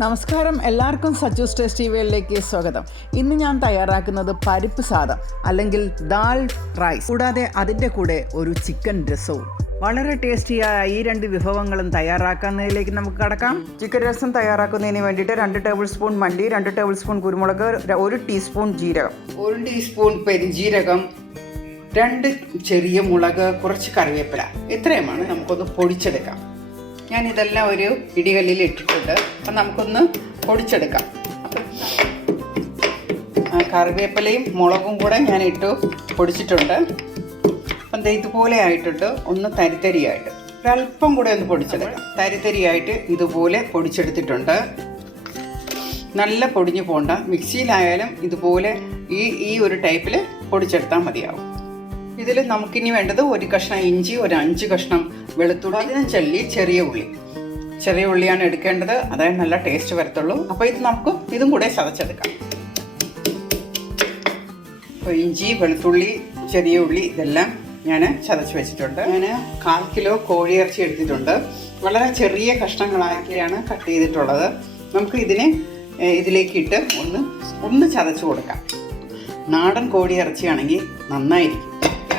നമസ്കാരം, എല്ലാവർക്കും സജൂസ് ടേസ്റ്റി വേയിലേക്ക് സ്വാഗതം. ഇന്ന് ഞാൻ തയ്യാറാക്കുന്നത് പരിപ്പ് സാദം അല്ലെങ്കിൽ ദാൽ റൈസ്, കൂടാതെ അതിൻ്റെ കൂടെ ഒരു ചിക്കൻ രസവും. വളരെ ടേസ്റ്റിയായ ഈ രണ്ട് വിഭവങ്ങളും തയ്യാറാക്കുന്നതിലേക്ക് നമുക്ക് കടക്കാം. ചിക്കൻ രസം തയ്യാറാക്കുന്നതിന് വേണ്ടിയിട്ട് 2 ടേബിൾ സ്പൂൺ മല്ലി, 2 ടേബിൾ സ്പൂൺ കുരുമുളക്, 1 ടീസ്പൂൺ ജീരകം, 1 ടീസ്പൂൺ പെരുംജീരകം, 2 ചെറിയ മുളക്, കുറച്ച് കറിവേപ്പില. ഇത്രയുമാണ്. നമുക്കൊന്ന് പൊടിച്ചെടുക്കാം. ഞാനിതെല്ലാം ഒരു ഇടികല്ലിൽ ഇട്ടിട്ടുണ്ട്. അപ്പം നമുക്കൊന്ന് പൊടിച്ചെടുക്കാം. അപ്പം കറിവേപ്പിലയും മുളകും കൂടെ ഞാൻ ഇട്ടു പൊടിച്ചിട്ടുണ്ട്. അപ്പം ഇതുപോലെ ആയിട്ടുണ്ട്. ഒന്ന് തരിതരിയായിട്ട് ഒരല്പം കൂടെ ഒന്ന് പൊടിച്ചെടുക്കാം. തരിതരിയായിട്ട് ഇതുപോലെ പൊടിച്ചെടുത്തിട്ടുണ്ട്. നല്ല പൊടിഞ്ഞു പോണ്ട. മിക്സിയിലായാലും ഇതുപോലെ ഈ ഒരു ടൈപ്പിൽ പൊടിച്ചെടുത്താൽ മതിയാവും. ഇതിൽ നമുക്കിനി വേണ്ടത് 1 കഷ്ണം ഇഞ്ചി, ഒരു 5 കഷ്ണം വെളുത്തുള്ളി, 15 അല്ലി ചെറിയ ഉള്ളിയാണ് എടുക്കേണ്ടത്. അതായത് നല്ല ടേസ്റ്റ് വരത്തുള്ളൂ. അപ്പോൾ ഇത് നമുക്ക് ഇതും കൂടെ ചതച്ചെടുക്കാം. അപ്പോൾ ഇഞ്ചി, വെളുത്തുള്ളി, ചെറിയ ഉള്ളി ഇതെല്ലാം ഞാൻ ചതച്ച് വെച്ചിട്ടുണ്ട്. ഞാൻ 1/4 കിലോ കോഴിയിറച്ചി എടുത്തിട്ടുണ്ട്. വളരെ ചെറിയ കഷ്ണങ്ങളാക്കിയാണ് കട്ട് ചെയ്തിട്ടുള്ളത്. നമുക്ക് ഇതിലേക്ക് ഇട്ട് ഒന്ന് ചതച്ച് കൊടുക്കാം. നാടൻ കോഴിയിറച്ചിയാണെങ്കിൽ നന്നായിരിക്കും.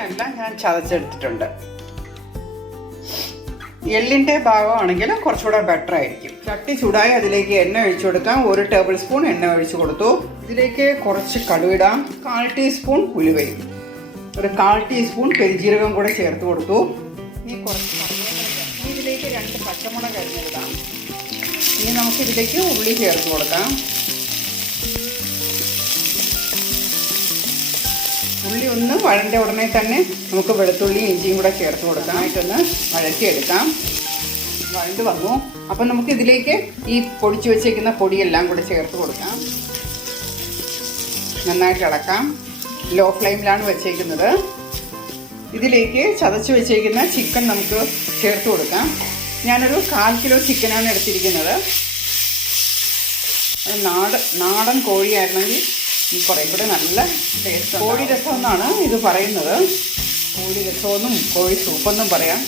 എല്ലാം ഞാൻ ചതച്ചെടുത്തിട്ടുണ്ട്. എല്ലിൻ്റെ ഭാഗമാണെങ്കിൽ കുറച്ചുകൂടെ ബെറ്റർ ആയിരിക്കും. ചട്ടി ചൂടായി അതിലേക്ക് എണ്ണ ഒഴിച്ചു കൊടുക്കാം. 1 ടേബിൾ സ്പൂൺ എണ്ണ ഒഴിച്ചു കൊടുത്തു. ഇതിലേക്ക് കുറച്ച് കടുകിടാം. 1/4 ടീസ്പൂൺ ഉലുവയും, ഒരു 1/4 ടീസ്പൂൺ പെരുംജീരകം കൂടെ ചേർത്ത് കൊടുത്തു. ഇനി കുറച്ച് ഇതിലേക്ക് 2 പച്ചമുളക് അരിഞ്ഞിടാം. ഇനി നമുക്കിതിലേക്ക് ഉള്ളി ചേർത്ത് കൊടുക്കാം. ഉള്ളി ഒന്ന് വഴണ്ട ഉടനെ തന്നെ നമുക്ക് വെളുത്തുള്ളിയും ഇഞ്ചിയും കൂടെ ചേർത്ത് കൊടുക്കാം. ആയിട്ടൊന്ന് വഴറ്റിയെടുക്കാം. വഴണ്ട് വന്നു. അപ്പം നമുക്ക് ഇതിലേക്ക് ഈ പൊടിച്ചു വെച്ചേക്കുന്ന പൊടിയെല്ലാം കൂടെ ചേർത്ത് കൊടുക്കാം. നന്നായിട്ട് ഇളക്കാം. ലോ ഫ്ലെയിമിലാണ് വെച്ചേക്കുന്നത്. ഇതിലേക്ക് ചതച്ച് വെച്ചേക്കുന്ന ചിക്കൻ നമുക്ക് ചേർത്ത് കൊടുക്കാം. ഞാനൊരു 1/4 കിലോ ചിക്കനാണ് എടുത്തിരിക്കുന്നത്. നാടൻ കോഴിയായിരുന്നെങ്കിൽ കുറേ കൂടെ നല്ല ടേസ്റ്റ്. കോഴി രസം എന്നാണ് ഇത് പറയുന്നത്. കോഴി രസമെന്നും കോഴി സൂപ്പെന്നും പറയാം.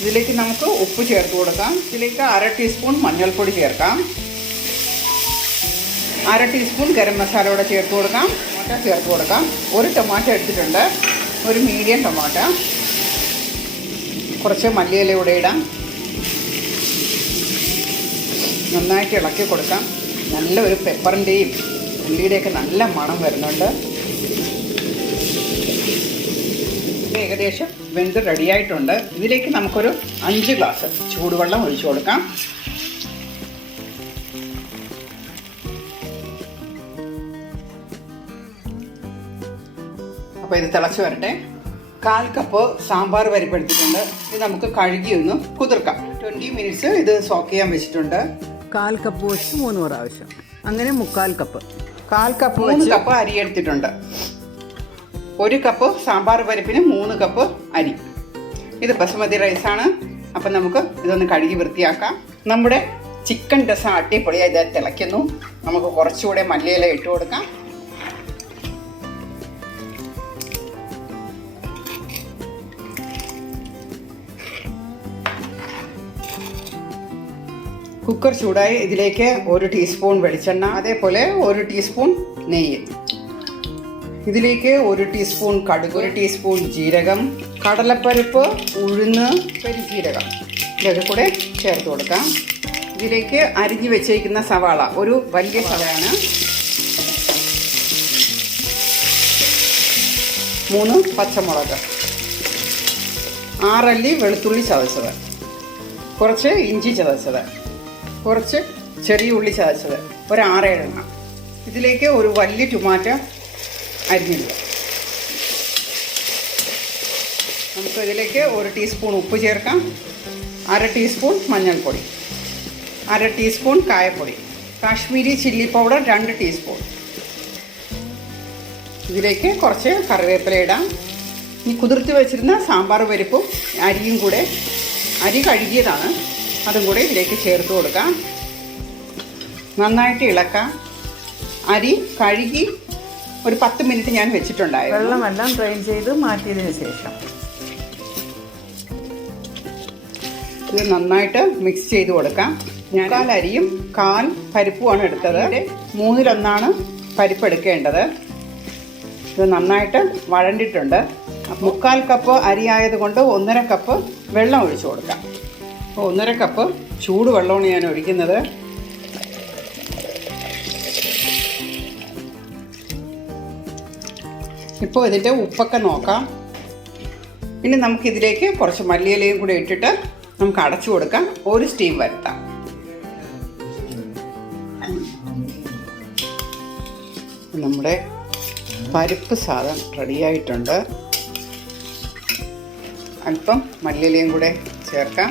ഇതിലേക്ക് നമുക്ക് ഉപ്പ് ചേർത്ത് കൊടുക്കാം. ഇതിലേക്ക് 1/2 ടീസ്പൂൺ മഞ്ഞൾപ്പൊടി ചേർക്കാം. 1/2 ടീസ്പൂൺ ഗരം മസാല കൂടെ ചേർത്ത് കൊടുക്കാം. ടൊമാറ്റോ ചേർത്ത് കൊടുക്കാം. 1 ടൊമാറ്റോ എടുത്തിട്ടുണ്ട്, ഒരു മീഡിയം ടൊമാറ്റോ. കുറച്ച് മല്ലിയില കൂടെ ഇടാം. നന്നായിട്ട് ഇളക്കി കൊടുക്കാം. നല്ലൊരു പെപ്പറിൻ്റെയും ഉള്ളിയുടെയൊക്കെ നല്ല മണം വരുന്നുണ്ട്. ഏകദേശം വെന്ത് റെഡിയായിട്ടുണ്ട്. ഇതിലേക്ക് നമുക്കൊരു 5 ഗ്ലാസ് ചൂടുവെള്ളം ഒഴിച്ചു കൊടുക്കാം. അപ്പോൾ ഇത് തിളച്ച് വരട്ടെ. 1/4 കപ്പ് സാമ്പാർ പരിപ്പെടുത്തിട്ടുണ്ട്. ഇത് നമുക്ക് കഴുകി ഒന്ന് കുതിർക്കാം. 20 മിനിറ്റ്സ് ഇത് സോക്ക് ചെയ്യാൻ വെച്ചിട്ടുണ്ട്. 1/4 കപ്പ് വെച്ച് 3 പ്രാവശ്യം, അങ്ങനെ 3/4 കപ്പ്. 1/4 കപ്പ് 3 കപ്പ് അരി എടുത്തിട്ടുണ്ട്. 1 കപ്പ് സാമ്പാർ പരിപ്പിന് 3 കപ്പ് അരി. ഇത് ബസുമതി റൈസാണ്. അപ്പം നമുക്ക് ഇതൊന്ന് കഴുകി വൃത്തിയാക്കാം. നമ്മുടെ ചിക്കൻ രസം അടിപൊളിയായി ഇത് തിളയ്ക്കുന്നു. നമുക്ക് കുറച്ചുകൂടെ മല്ലിയില ഇട്ട് കൊടുക്കാം. കുക്കർ ചൂടായി ഇതിലേക്ക് 1 ടീസ്പൂൺ വെളിച്ചെണ്ണ, അതേപോലെ 1 ടീസ്പൂൺ നെയ്യ്. ഇതിലേക്ക് 1 ടീസ്പൂൺ കടുക്, 1 ടീസ്പൂൺ ജീരകം, കടലപ്പരിപ്പ്, ഉഴുന്ന്, പെരുംജീരകം ഇതൊക്കെ കൂടെ ചേർത്ത് കൊടുക്കാം. ഇതിലേക്ക് അരിഞ്ഞു വെച്ചേക്കുന്ന സവാള, ഒരു വലിയ സവാളയാണ്, 3 പച്ചമുളക്, 6 അല്ലി വെളുത്തുള്ളി ചതച്ചത്, കുറച്ച് ഇഞ്ചി ചതച്ചത്, കുറച്ച് ചെറിയ ഉള്ളി ചതച്ചത്, ഒരു 6-7 എണ്ണം. ഇതിലേക്ക് ഒരു വലിയ ടൊമാറ്റോ അരിഞ്ഞിടുക. നമുക്ക് ഇതിലേക്ക് 1 ടീസ്പൂൺ ഉപ്പ് ചേർക്കാം. 1/2 ടീസ്പൂൺ മഞ്ഞൾപ്പൊടി, 1/2 ടീസ്പൂൺ കായപ്പൊടി, കാശ്മീരി ചില്ലി പൗഡർ 2 ടീസ്പൂൺ. ഇതിലേക്ക് കുറച്ച് കറിവേപ്പില ഇടാം. ഈ കുതിർത്ത് വെച്ചിരുന്ന സാമ്പാർ പരിപ്പും അരിയും കൂടെ, അരി കഴുകിയതാണ്, അതും കൂടെ ഇതിലേക്ക് ചേർത്ത് കൊടുക്കാം. നന്നായിട്ട് ഇളക്കാം. അരി കഴുകി ഒരു 10 മിനിറ്റ് ഞാൻ വെച്ചിട്ടുണ്ടായിരുന്നു. വെള്ളമെല്ലാം ഡ്രെയിൻ ചെയ്ത് മാറ്റിയതിന് ശേഷം ഇത് നന്നായിട്ട് മിക്സ് ചെയ്ത് കൊടുക്കാം. ഞാൻ 1/4 അരിയും 1/4 പരിപ്പുമാണ് എടുത്തത്. 1/3 പരിപ്പ് എടുക്കേണ്ടത്. ഇത് നന്നായിട്ട് വഴണ്ടിട്ടുണ്ട്. 1/4 കപ്പ് അരി ആയതുകൊണ്ട് 1.5 കപ്പ് വെള്ളം ഒഴിച്ചു കൊടുക്കാം. അപ്പോൾ 1.5 കപ്പ് ചൂടുവെള്ളമാണ് ഞാൻ ഒഴിക്കുന്നത്. ഇപ്പോൾ ഇതിൻ്റെ ഉപ്പൊക്കെ നോക്കാം. ഇനി നമുക്കിതിലേക്ക് കുറച്ച് മല്ലിയിലയും കൂടി ഇട്ടിട്ട് നമുക്ക് അടച്ചു കൊടുക്കാം. ഒരു സ്റ്റീം വരുത്താം. നമ്മുടെ പരിപ്പ് സാദം റെഡിയായിട്ടുണ്ട്. അല്പം മല്ലിയിലയും കൂടെ ചേർക്കാം.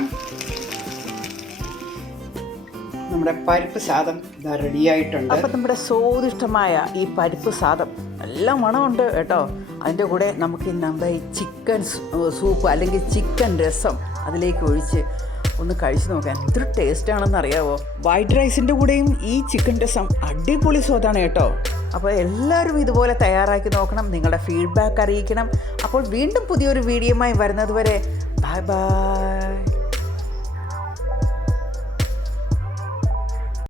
നമ്മുടെ പരിപ്പ് സാദം ഇതാ റെഡിയായിട്ടുണ്ട്. അപ്പം നമ്മുടെ സ്വാദിഷ്ടമായ ഈ പരിപ്പ് സാദം നല്ല മണമുണ്ട് കേട്ടോ. അതിൻ്റെ കൂടെ നമുക്ക് നമ്മുടെ ഈ ചിക്കൻ സൂപ്പ് അല്ലെങ്കിൽ ചിക്കൻ രസം അതിലേക്ക് ഒഴിച്ച് ഒന്ന് കഴിച്ച് നോക്കാം. എന്തൊരു ടേസ്റ്റാണെന്ന് അറിയാമോ. വൈറ്റ് റൈസിൻ്റെ കൂടെയും ഈ ചിക്കൻ രസം അടിപൊളി സ്വാദാണ് കേട്ടോ. അപ്പോൾ എല്ലാവരും ഇതുപോലെ തയ്യാറാക്കി നോക്കണം. നിങ്ങളുടെ ഫീഡ്ബാക്ക് അറിയിക്കണം. അപ്പോൾ വീണ്ടും പുതിയൊരു വീഡിയോയുമായി വരുന്നത് വരെ ബൈ ബൈ.